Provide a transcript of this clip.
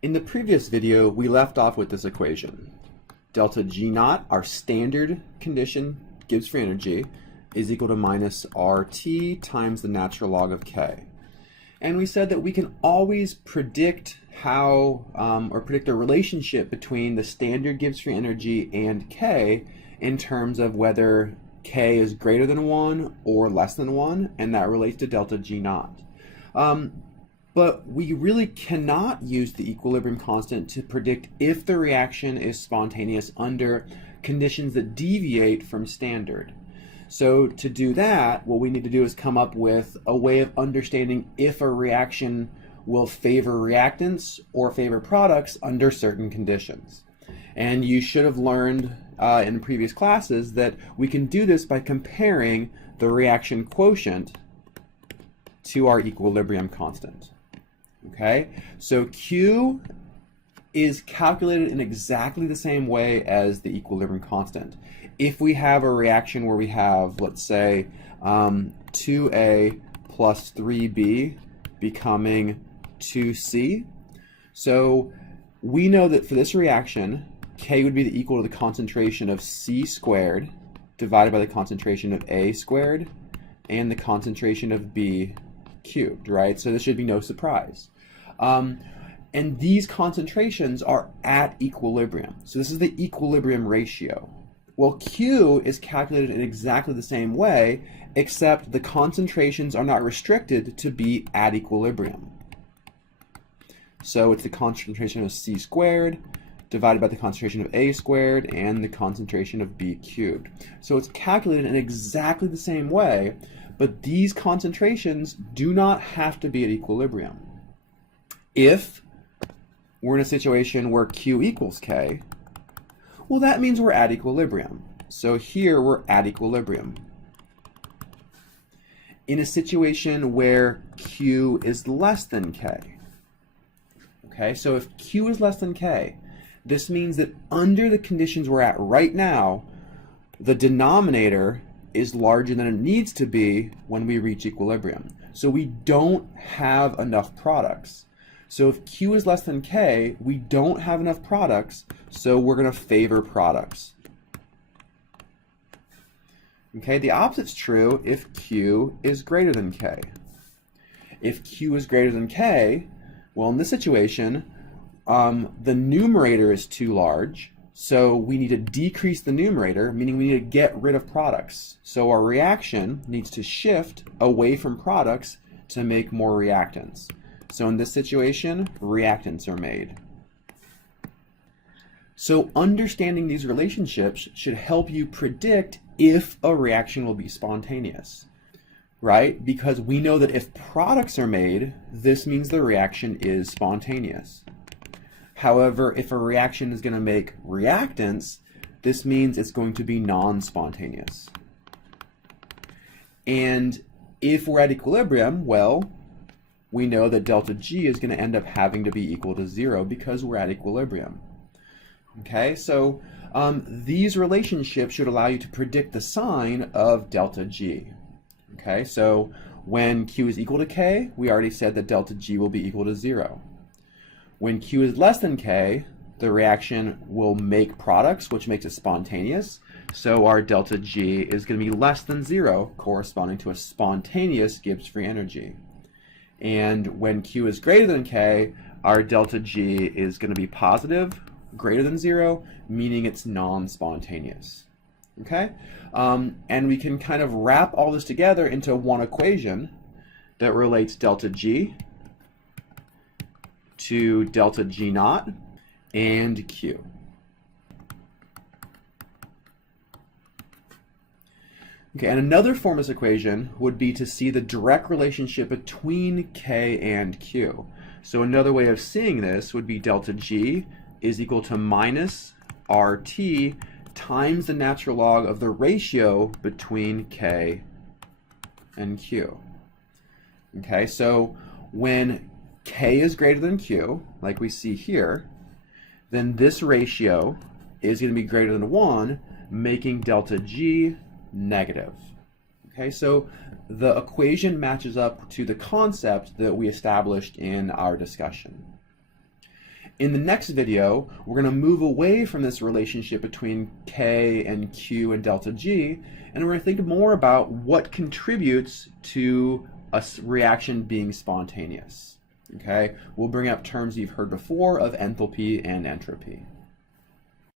In the previous video, we left off with this equation. Delta G naught, our standard condition, Gibbs free energy, is equal to minus RT times the natural log of K. And we said that we can always predict or predict the relationship between the standard Gibbs free energy and K in terms of whether K is greater than 1 or less than 1, and that relates to delta G naught. But we really cannot use the equilibrium constant to predict if the reaction is spontaneous under conditions that deviate from standard. So to do that, what we need to do is come up with a way of understanding if a reaction will favor reactants or favor products under certain conditions. And you should have learned in previous classes that we can do this by comparing the reaction quotient to our equilibrium constant. Okay, so Q is calculated in exactly the same way as the equilibrium constant. If we have a reaction where we have, let's say, 2A plus 3B becoming 2C, so we know that for this reaction, K would be equal to the concentration of C squared divided by the concentration of A squared and the concentration of B cubed, right? So this should be no surprise. And these concentrations are at equilibrium. So this is the equilibrium ratio. Well, Q is calculated in exactly the same way, except the concentrations are not restricted to be at equilibrium. So it's the concentration of C squared divided by the concentration of A squared and the concentration of B cubed. So it's calculated in exactly the same way, but these concentrations do not have to be at equilibrium. If we're in a situation where Q equals K, well, that means we're at equilibrium. So here we're at equilibrium. In a situation where Q is less than K, okay, so if Q is less than K, this means that under the conditions we're at right now, the denominator is larger than it needs to be when we reach equilibrium. So we don't have enough products. So if Q is less than K, we don't have enough products, so we're going to favor products. Okay, the opposite's true if Q is greater than K. If Q is greater than K, well, in this situation, the numerator is too large, so we need to decrease the numerator, meaning we need to get rid of products. So our reaction needs to shift away from products to make more reactants. So in this situation, reactants are made. So understanding these relationships should help you predict if a reaction will be spontaneous, right? Because we know that if products are made, this means the reaction is spontaneous. However, if a reaction is going to make reactants, this means it's going to be non-spontaneous. And if we're at equilibrium, well, we know that delta G is going to end up having to be equal to 0 because we're at equilibrium. Okay, so these relationships should allow you to predict the sign of delta G. Okay, so when Q is equal to K, we already said that delta G will be equal to 0. When Q is less than K, the reaction will make products, which makes it spontaneous. So our delta G is going to be less than 0, corresponding to a spontaneous Gibbs free energy. And when Q is greater than K, our delta G is going to be positive, greater than 0, meaning it's non-spontaneous. Okay? And we can kind of wrap all this together into one equation that relates delta G to delta G naught and Q. Okay, and another form of this equation would be to see the direct relationship between K and Q. So another way of seeing this would be delta G is equal to minus RT times the natural log of the ratio between K and Q. Okay, so when K is greater than Q, like we see here, then this ratio is going to be greater than 1, making delta G negative. Okay, so the equation matches up to the concept that we established in our discussion. In the next video, we're going to move away from this relationship between K and Q and delta G, and we're going to think more about what contributes to a reaction being spontaneous. Okay? We'll bring up terms you've heard before of enthalpy and entropy.